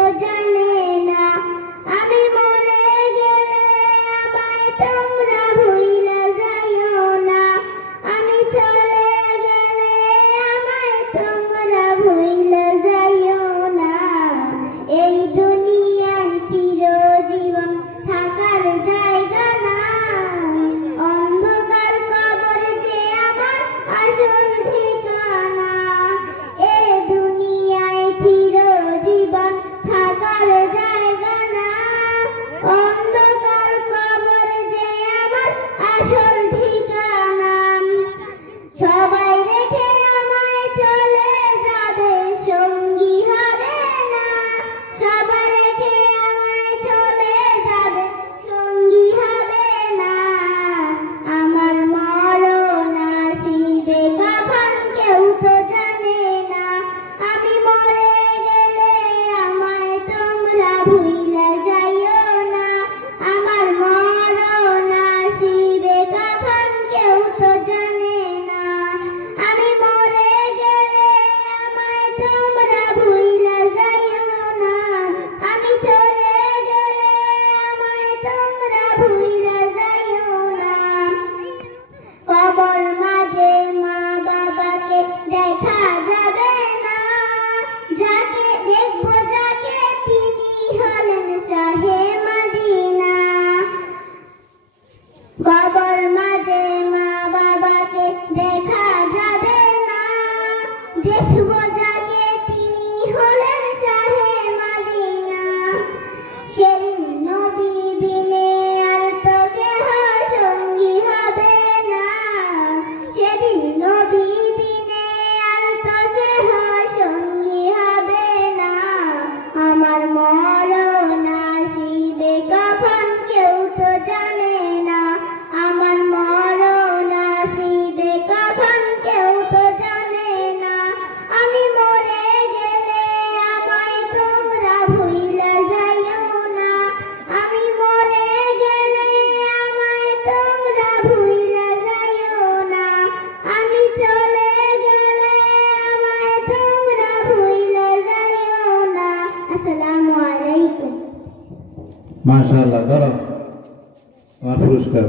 তো জানে না। আমি মরে গেলে আমায় তোমরা ভুইলা যাইও না। আমি চলে গেলে আমায় তোমরা ভুইলা যাইও না। এই দুনিয়ায় চিরজীবন থাকার জায়গা না। অন্ধকার কবর যে আমার আসল ঠিকানা। এই দুনিয়ায় চিরজীবন থাকার জায়গা না। অন্ধকার কবর যে আমার আসল ঠিকানা। সবাই রেখে আমায় চলে যাবে, সঙ্গী হবে না। সবাই রেখে আমায় চলে যাবে, সঙ্গী হবে না। আমার মরণ আসিবে কখন কেউ তো জানে না। আমি মরে গেলে আমায় তোমরা ভুইলা যাইও না। আমার মরণ আসিবে কখন কেউ তো জানে না। আমি মরে গেলে আমায় তোমরা ভুইলা যাইও না। আমি চলে গেলে আমায় তোমরা ভুইলা যাইও না। কবর মাঝে মা বাবাকে দেখা যাবে না। যাকে দেখবো যাকে তিনি হলেন শাহে মদিনা। কবর মাঝে মা বাবাকে দেখা যাবে না। দেখবো যাকে তিনি হলেন শাহে মদিনা। সেদিন নবী বিনে আর তো কেহ সঙ্গী হবে না। সেদিন নবী বিনে আর তো কেহ সঙ্গী হবে না। আমার মরণ আসিবে কখন কেউ তো জানে না। আমার মরণ আসিবে কখন কেউ তো জানে না। আমি মরে গেলে আমায় তোমরা ভুইলা যাইও না। আমি মরে গেলে আমায় তোমরা ভুইলা যাইও না। আমি চলে গেলে আমায় তোমরা ভুইলা যাইও না। আসসালামু আলাইকুম। মাশাআল্লাহ, ধরো আমার পুরস্কার।